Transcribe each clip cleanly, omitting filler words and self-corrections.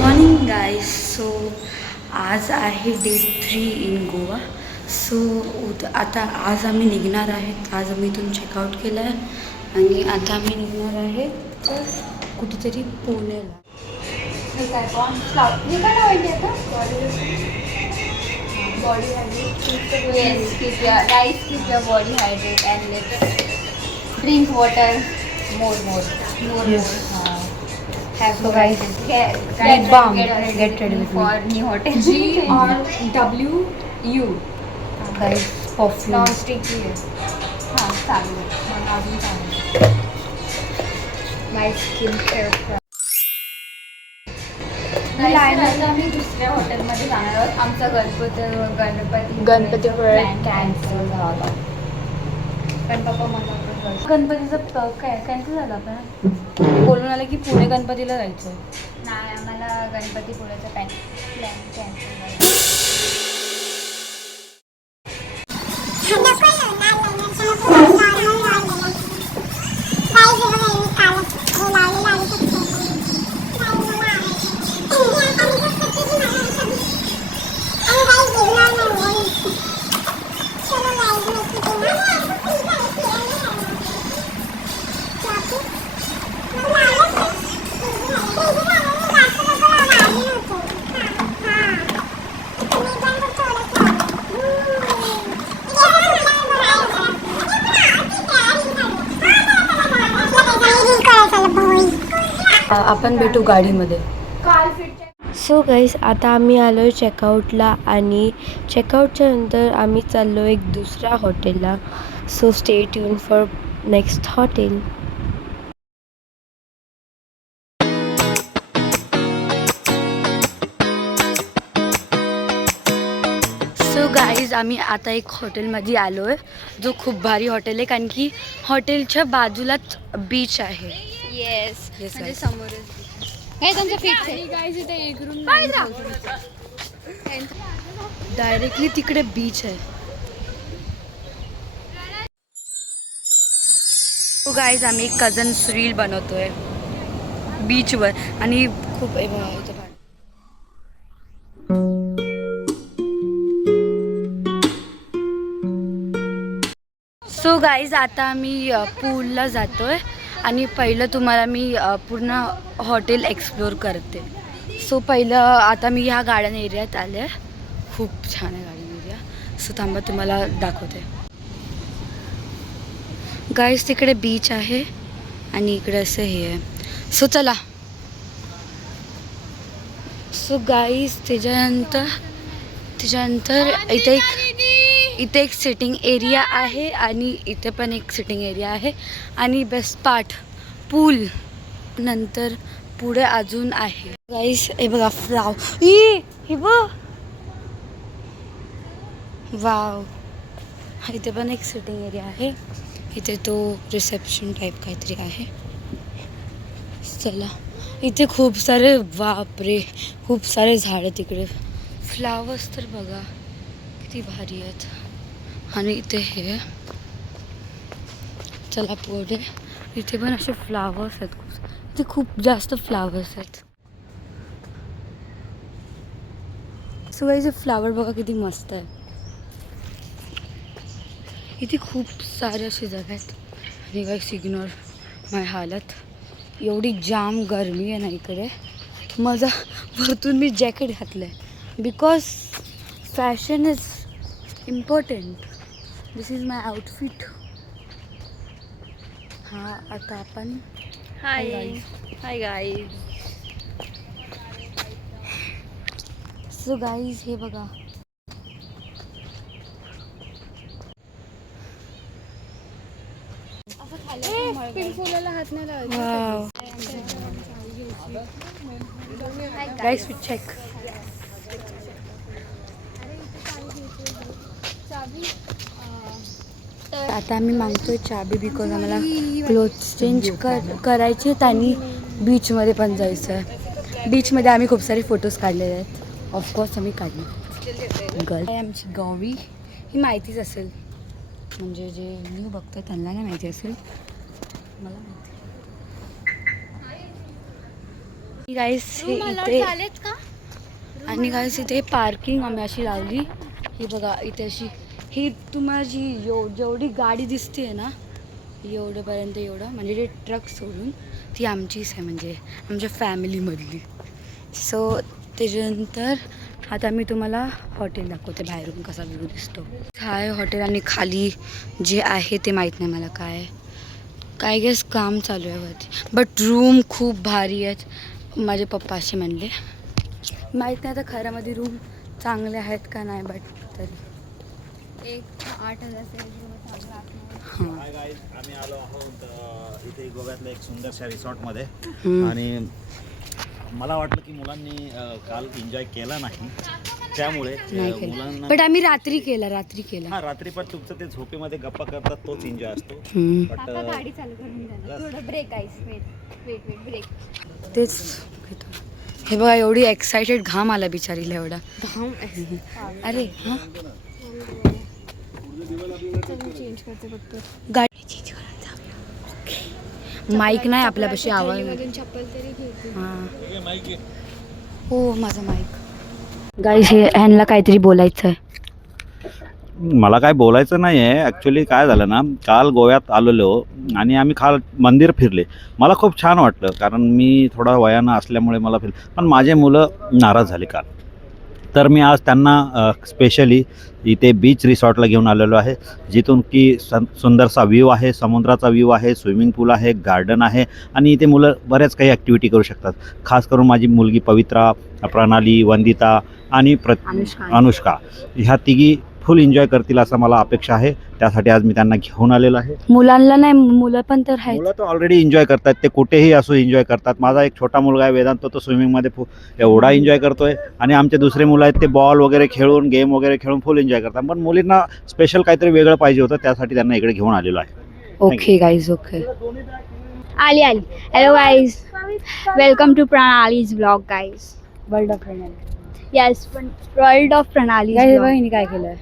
Morning guys. So आज आहे day 3 in Goa. So आता आज आम्ही निघणार आहेत. आज आम्ही इथून चेकआउट केलं आहे आणि आता आम्ही निघणार आहे तर कुठेतरी पुण्याला. body hydrate. Yes, keep your rice, keep your body hydrate, and let's drink water more. Yes. Have So to guys, get balm. ready Get ready with for me. new hotel. GRWU. Guys, perfume. Non-sticky है. हाँ चालू है. मग अजून चालू. My skin care. आता आम्ही दुसऱ्या हॉटेलमध्ये जाणार आहोत. आमचा गणपतीपुळे कॅन्सल झाला. पण पप्पा मला गणपतीचं काय कॅन्सल झालं आपल्याला. बोलून आलं की पुणे गणपतीला जायचं आहे. नाही, आम्हाला गणपतीपुळेचा प्लॅन कॅन्सल झाला. आपण भेटू गाडीमध्ये. सो गाईज, आता आम्ही आलो आहे चेकआउटला आणि चेकआउटच्या नंतर आम्ही चाललो एक दुसऱ्या हॉटेलला. So stay tune for next hotel. So guys, आम्ही आता एक हॉटेलमध्ये आलो आहे जो खूप भारी हॉटेल आहे कारण की हॉटेलच्या बाजूलाच बीच आहे. येस, Yes, म्हणजे guys. समोरच. हे तुमचं फिक्स आहे. डायरेक्टली तिकडे बीच आहे. सो गाईज, आम्ही एक कझन्स रील बनवतोय बीचवर आणि खूप सो गाईज, आता आम्ही पूलला जातोय आणि पहिलं तुम्हाला मी पूर्ण हॉटेल एक्सप्लोर करते. सो पहिलं आता मी ह्या गार्डन एरियात आले आहे. खूप छान आहे गार्डन एरिया. सो थांबा तुम्हाला दाखवते. गाईज, तिकडे बीच आहे आणि इकडे असं हे आहे. सो चला. सो गाईज, त्याच्यानंतर इथे एक सिटिंग एरिया आहे आणि इथे पण एक सिटिंग एरिया आहे आणि बेस्ट पार्ट पूल नंतर पुढे अजून आहे. गाईस, हे बघा हे बघ. वाव. इथे पण एक सिटिंग एरिया आहे. इथे तो रिसेप्शन टाईप काहीतरी आहे. चला. इथे खूप सारे, बापरे, खूप सारे झाडं. तिकडे फ्लावर्स तर बघा किती भारी आहेत. आणि इथे हे चला पुढे. इथे पण असे फ्लावर्स आहेत. इथे खूप जास्त फ्लावर्स आहेत. सो गाईस, फ्लावर बघा किती मस्त आहे. इथे खूप सारे असे जागा आहेत. आणि गाईस, इग्नोर माय हालत. एवढी जाम गरमी आहे ना इकडे. माझा वरतून मी जॅकेट घातलं आहे because fashion is important. This is my outfit. हा, आता आपण हाय गाईज. सो गाईज, हे बघा. हात नाही लावायचा. वाव. Guys, we check. आता आम्ही मागतोय चाबी बिकॉज आम्हाला क्लोथ्स चेंज करायचे आहेत आणि बीचमध्ये पण जायचं आहे. बीचमध्ये आम्ही खूप सारे फोटोज काढलेले आहेत. ऑफकोर्स आम्ही काढले. गर्ल आहे आमची गौरी. ही माहितीच असेल, म्हणजे जे न्यू बघतो त्यांना नाही माहिती असेल. मला माहिती. गाईस हे इथे आणि गाईस इथे पार्किंग आम्ही अशी लावली. ही बघा इथे अशी ही तुम्हाला जी जेवढी गाडी दिसते ना एवढंपर्यंत एवढं म्हणजे ते ट्रक सोडून ती आमचीच आहे म्हणजे आमच्या फॅमिलीमधली. सो त्याच्यानंतर आता मी तुम्हाला हॉटेल दाखवते बाहेरून कसा व्ह्यू दिसतो. हाय हॉटेल आणि खाली जे आहे ते माहीत नाही मला काय गेस काम चालू आहे वरती. बट रूम खूप भारी आहेत माझे पप्पा असे म्हणले. माहीत नाही आता खऱ्यामध्ये रूम चांगले आहेत का नाही बट तरी 8,000 हां. आम्ही आलो आहोत इथे गोव्यातल्या एक सुंदरशा रिसॉर्टमध्ये आणि मला वाटलं की मुलांनी काल एन्जॉय केला नाही त्यामुळे मुलांना बट आम्ही रात्री केला हा रात्री पण तुमचं ते झोपेमध्ये गप्पा करतात तोच एन्जॉय असतो. बट गाडी चालू करून द्या थोडं ब्रेक आईस वेट ब्रेक. तेच हे बघा एवढी एक्सायटेड घाम आला बिचारीला एवढा अरे हां चेंज करते फक्त गाडी चेंज माईक नाही आपल्यापाशी आवाज चप्पल तरी घेते. हां हो माझा माईक. गाईस हे ह्यांना काहीतरी बोलायचं आहे. मला काय बोलायचं नाही आहे ॲक्च्युली काय झालं ना काल गोव्यात आलेलो आणि आम्ही काल मंदिर फिरले. मला खूप छान वाटलं कारण मी थोडा वयानं असल्यामुळे मला पण माझे मुलं नाराज झाले काल. तर मी आज त्यांना स्पेशली इथे बीच रिसॉर्टला घेऊन आलेलो आहे जिथून की सुंदरसा व्ह्यू आहे, समुद्राचा व्ह्यू आहे, स्विमिंग पूल आहे, गार्डन आहे आणि इथे मुलं बऱ्याच काही ॲक्टिव्हिटी करू शकतात. खास करून माझी मुलगी पवित्रा, प्रणाली, वंदिता आणि अनुष्का ह्या तिघी फुल एन्जॉय करतील असं मला अपेक्षा आहे. त्यासाठी आज मी त्यांना घेऊन आलेलो आहे. मुलांना नाही मुलं पण तर आहेत. मुलं तर ऑलरेडी एन्जॉय करतात ते कुठेही असो एन्जॉय करतात. माझा एक छोटा मुलगा आहे वेदांत तो स्विमिंगमध्ये एवढा एन्जॉय करतोय आणि आमचे दुसरे मुलं आहेत ते बॉल वगैरे खेळून गेम वगैरे खेळून फुल एन्जॉय करतात. पण मुलींना स्पेशल काहीतरी वेगळं पाहिजे होतं त्यासाठी त्यांना इकडे घेऊन आलेलो आहे. Okay guys okay. आली hello guys welcome to Pranali's blog guys. World of Pranali. Yes world of Pranali. बहिणी काय केलंय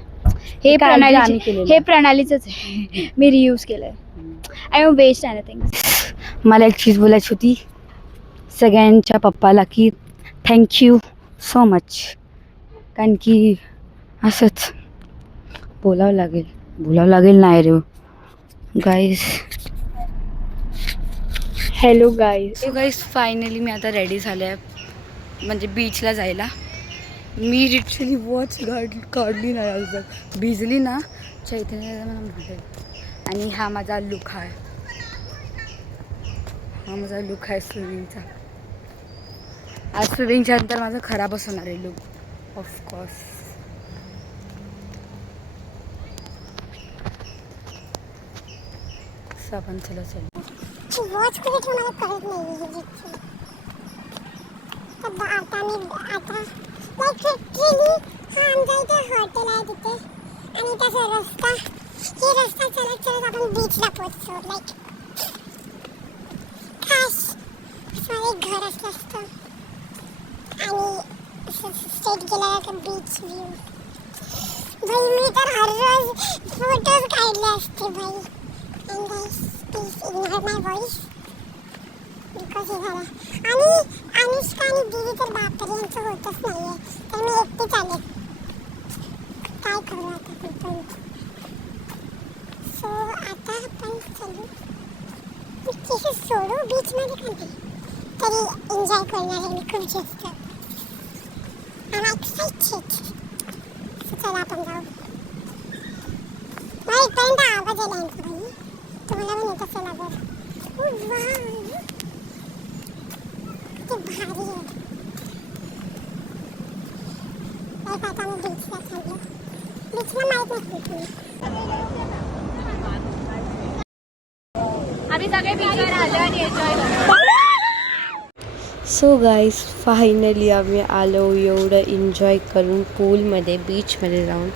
हे आम्ही केलेलं. हे प्रणालीचंच आहे. मी रियूज केलंय. I don't waste anything. मला एक चीज बोलायची होती सगळ्यांच्या पप्पाला की थँक्यू सो मच कारण की असंच बोलावं लागेल नाही रे guys. Hello guys. So guys finally मी आता रेडी झाले आहे म्हणजे बीचला जायला. मी लिटरली वॉच काढली नाही अजून भिजली ना चैतन्य मला म्हटलं. आणि हा माझा लुक आहे स्विमिंगचा. आज स्विमिंगच्या नंतर माझा खराबच होणार आहे लुक ऑफकोर्स. आपण चला वॉच कुठे ठेवून मला कळत नाही. आता लाईक लिटरली हा आमच्या इथे हॉटेल आहे तिथे आणि त्याचा रस्ता चलत आपण बीचला पोहोचतो. लाईक खास असं एक घर असलं असतं आणि स्टेट गेला का बीच व्ह्यू. भाई मी तर हर रोज फोटोज काढले असते भाई. And guys please ignore my voice because हे झालं. आणि अनुष्का आणि दीदी तर बापरे यांचं होतच नाही आहे तर मी एकटीच आले. काय करू आता मी पण. सो आता आपण चलू केसेस सोडू बीचमध्ये का तरी एन्जॉय करणार आहे मी खूप जास्त. I am excited. सो चला आपण जाऊ. मला इथपर्यंत आवाज आला यांचा भाई तुम्हाला पण येत असेल अगर. किती भारी आहे. एक आता आम्ही बीचला चाललो. बीचला माहीत नाही तुम्ही. आम्ही सगळे बीचवर आलो आणि एन्जॉय करतो. सो गाईज फायनली आम्ही आलो एवढं एन्जॉय करून पूलमध्ये बीचमध्ये जाऊन.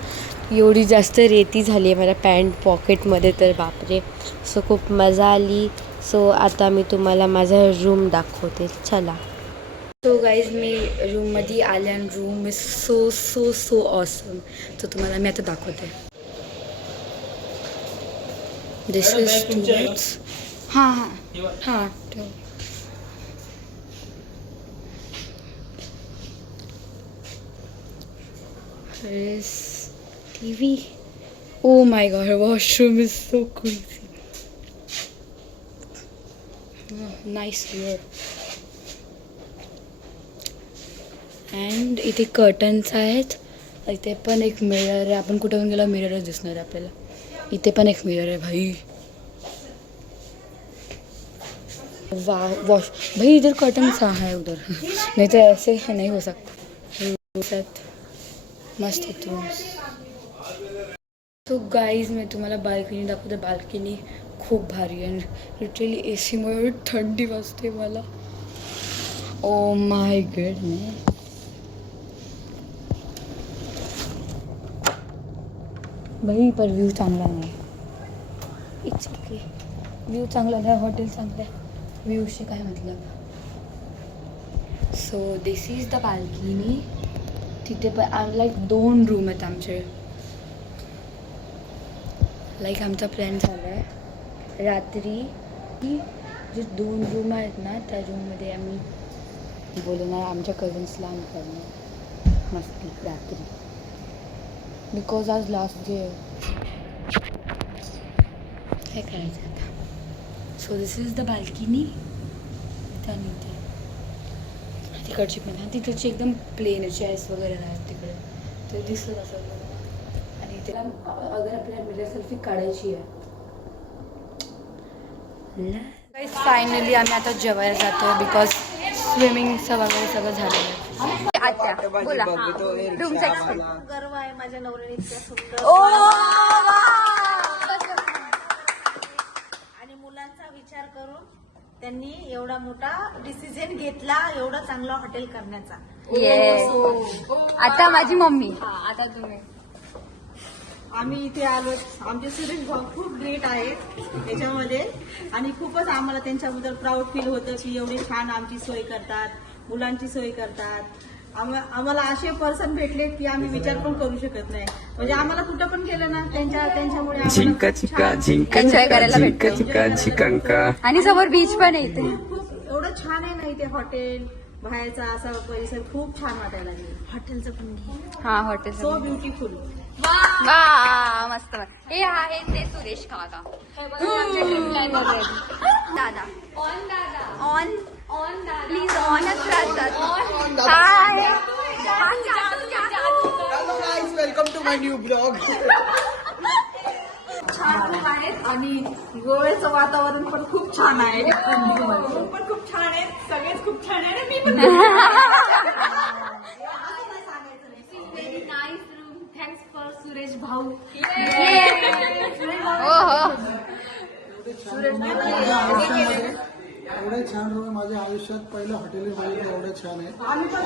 एवढी जास्त रेती झाली आहे माझ्या पॅन्ट पॉकेटमध्ये तर बापरे. सो खूप मजा आली. सो आता मी तुम्हाला माझा रूम दाखवते चला. सो गाईज मी रूममध्ये आले आणि room is so so so awesome. So तुम्हाला मी आता दाखवते. दिस इज टू बेड्स. हां ठेव. There is TV. Oh my god, washroom is so crazy. Oh, nice here. And इथे कर्टन्स आहेत. इथे पण एक मिरर आहे. आपण कुठे पण गेला मिररच दिसणार आहे आपल्याला. इथे पण एक मिरर है भाई. वाह वॉश भाई, इधर कर्टन सा है उधर. नहीं तो ऐसे नहीं हो सकता. मस्त होतो. तो गाईज मी तुम्हाला बाल्कनी दाखवते. बाल्कनी खूप भारी आहे. लिटरली एसीमुळे थंडी वाजते मला. Oh my goodness. भाई पर व्यू चांगला नाही. It's okay. व्यू चांगला नाही, हॉटेल चांगलं आहे. व्ह्यूशी काय मतलब. So this is the balcony. तिथे पण लाईक 2 रूम आहेत आमचे. लाईक आमचा प्लॅन झाला आहे रात्री जे 2 रूम आहेत ना त्या रूममध्ये आम्ही बोलणार आमच्या कझन्सला आम्ही करणार मस्ती रात्री. बिकॉज आज लास्ट डे काय करायचं आता. So this is the balcony. आणि तिकडची पण तिकडची एकदम प्लेन आहे. चेअर्स वगैरे आहेत तिकडे. ते दिसत असं. आणि त्याला अगर आपल्याला मिरर सेल्फी काढायची आहे. फायनली आम्ही आता जेवायला जातो बिकॉज स्विमिंगचं वगैरे सगळं झालेलं आहे. अच्छा बोला. रूमचा गर्व आहे माझ्या नवऱ्याने इतक्या सुंदर आणि मुलांचा विचार करून त्यांनी एवढा मोठा डिसिजन घेतला, एवढं चांगलं हॉटेल करण्याचा. आता माझी मम्मी. आता तुम्ही. आम्ही इथे आलो. आमचे सुरेश भाऊ खूप ग्रेट आहेत याच्यामध्ये आणि खूपच आम्हाला त्यांच्याबद्दल प्राऊड फील होतं की एवढी छान आमची सोय करतात, मुलांची सोय करतात. आम्हाला असे पर्सन भेटले की आम्ही विचार पण करू शकत नाही. म्हणजे आम्हाला कुठं पण गेलं ना त्यांच्यामुळे एन्जॉय करायला भेटतो. आणि समोर बीच पण आहे इथे. खूप एवढं छान आहे ना इथे हॉटेल. बाहेरचा असा परिसर खूप छान वाटायला लागले. हॉटेलचं पण घे. हा हॉटेल सो ब्युटिफुल. वा मस्त. हे आहे ते सुरेश काका. दादा ऑन प्लीज ऑनच राहतात. Hi welcome to my new blog. छान खूप आहेत आणि गोव्याचं वातावरण पण खूप छान आहे. रूम पण खूप छान आहेत. सगळेच खूप छान आहे. मी पण very nice room. Thanks for Suresh भाऊ. हो हो. एवढे छान रूम माझ्या आयुष्यात पहिलं हॉटेल बघितलं. एवढं छान आहे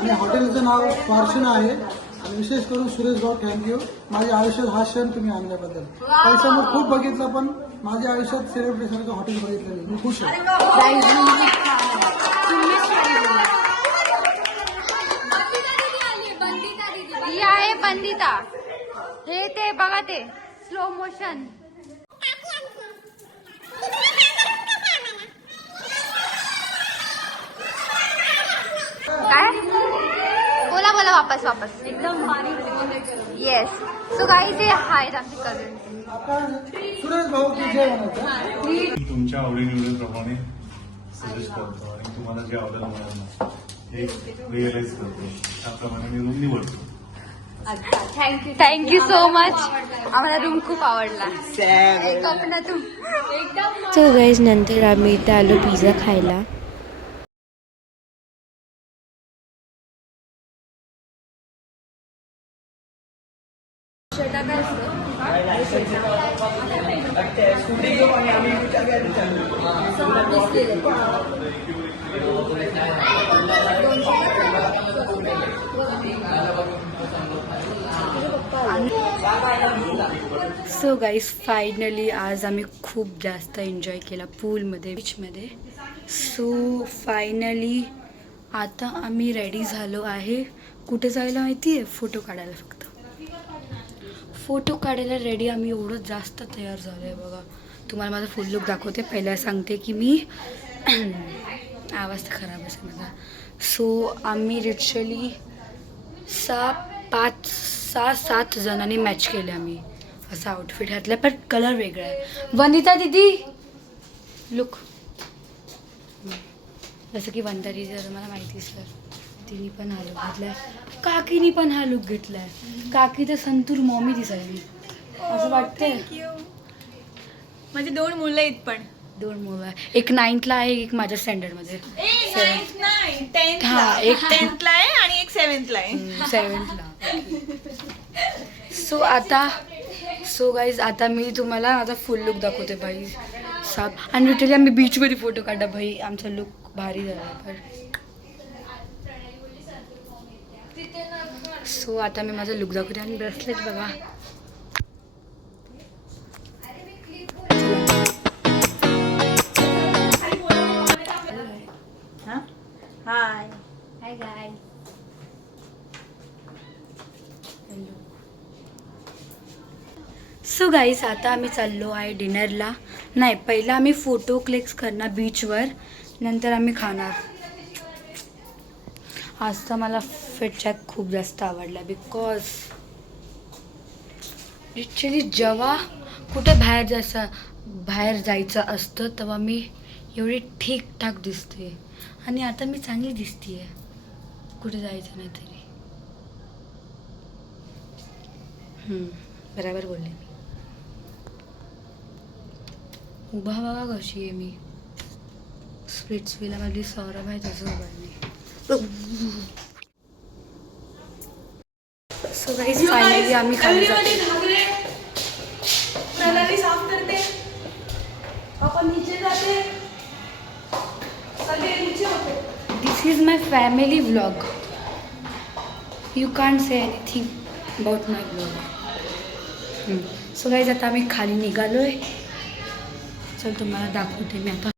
आणि हॉटेलचं नाव फार्शन आहे. आणि विशेष करून सुरेश भाऊ थँक्यू. माझ्या आयुष्यात हा क्षण तुम्ही आणल्याबद्दल. पैशावर खूप बघितलं पण माझ्या आयुष्यात सेलिब्रिटीसारखं हॉटेल बघितलं नाही. मी खुश आहे. ही आहे बंदिता. हे ते बघा ते स्लो मोशन. काय बोला बोला वापस एकदम येस. सो काही ते आहेत आमची कझन. आता सुरेश भाऊ की जय म्हणायचं. तुमच्या आवडीनिवडीप्रमाणे सजेस्ट करतो आणि तुम्हाला जे आवडेल मला हे रिअलाइज करतो. त्याप्रमाणे मी रूम निवडतो. Thank you so much. आम्हाला रूम खूप आवडला. तू तो गाईज नंतर आम्ही इथे आलो पिझ्झा खायला. सो गाईज फायनली आज आम्ही खूप जास्त एन्जॉय केला पूलमध्ये, बीचमध्ये. सो फायनली आता आम्ही रेडी झालो आहे. कुठे जायला माहिती आहे? फोटो काढायला. फक्त फोटो काढायला रेडी आम्ही. एवढं जास्त तयार झालो आहे बघा. तुम्हाला माझा फुल लुक दाखवते. पहिला सांगते की मी आवाज तर खराब असेल माझा. सो आम्ही लिटरली 5-6-7 जणांनी मॅच केले आम्ही. असा आउटफिट घातला पण कलर वेगळा आहे. वनिता दीदी लुक, जसं की वनिता दीदी आता मला माहिती सर, तिने पण हा लुक घेतलाय, काकीने पण हा लुक घेतलाय. काकी तर संतूर मॉमी दिसायली असं वाटतंय. माझी 2 मुलं आहेत पण 2 मुलं आहे, एक 9th आहे, एक माझ्या स्टँडर्डमध्ये हा, एक 10th ला आहे आणि एक 7th ला आहे. 7th. सो गाईज आता मी तुम्हाला माझा फुल लुक दाखवते भाई साप. आणि लिटरली आम्ही बीचमध्ये फोटो काढला भाई, आमचा लुक भारी झाला. पण सो आता मी माझा लुक दाखवते. आणि ब्रेसलेट बघा, हाय हाय गाय. सो गाईस आता आम्ही चाललो आहे डिनरला. नाही, पहिला आम्ही फोटो क्लिक्स करणार बीचवर, नंतर आम्ही खाणार. आज तर मला फिट चॅक खूप जास्त आवडला, बिकॉज लिटरली जेव्हा कुठे बाहेर जायचं असतं तेव्हा मी एवढी ठीकठाक दिसते. आणि आता मी चांगली दिसते आहे, कुठे जायचं नाही तरी. बरोबर बोलले मी. उभा बघा कशी आहे मी, स्प्लिट्स विला माझी सौरभ आहे तसं उभा मी. सो गाईज फायनली आम्ही खाली जातो. साफ करते, आपण नीचे जाते, सगळे नीचे होते. This is my family vlog. You can't say anything about my vlog. So guys आता आम्ही खाली निघालोय. चल तुम्हाला दाखवते मी आता.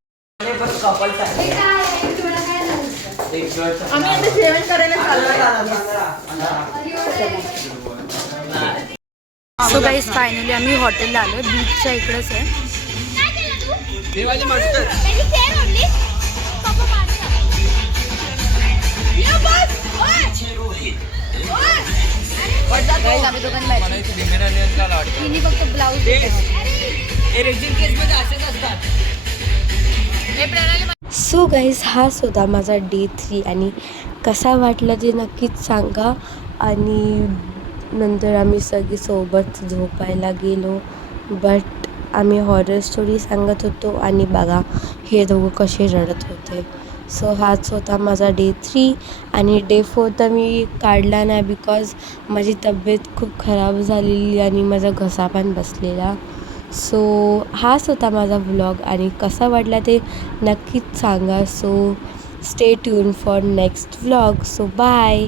आम्ही आता जेवण करायला चाललोय. सो गाईज फायनली आम्ही हॉटेलला आलो, बीचच्या इकडेच आहे. फक्त ब्लाऊज सो गाईज हाच होता माझा डे 3 आणि कसा वाटला ते नक्कीच सांगा. आणि नंतर आम्ही सगळे सोबत झोपायला गेलो, बट आम्ही हॉरर स्टोरी सांगत होतो आणि बघा हे दोघं कसे रडत होते. सो हाच होता माझा डे 3. आणि डे 4 तर मी काढला नाही बिकॉज माझी तब्येत खूप खराब झालेली आणि माझा घसा पण बसलेला. सो हाच होता माझा व्लॉग आणि कसा वाटला ते नक्कीच सांगा. So stay tune for next vlog. So bye.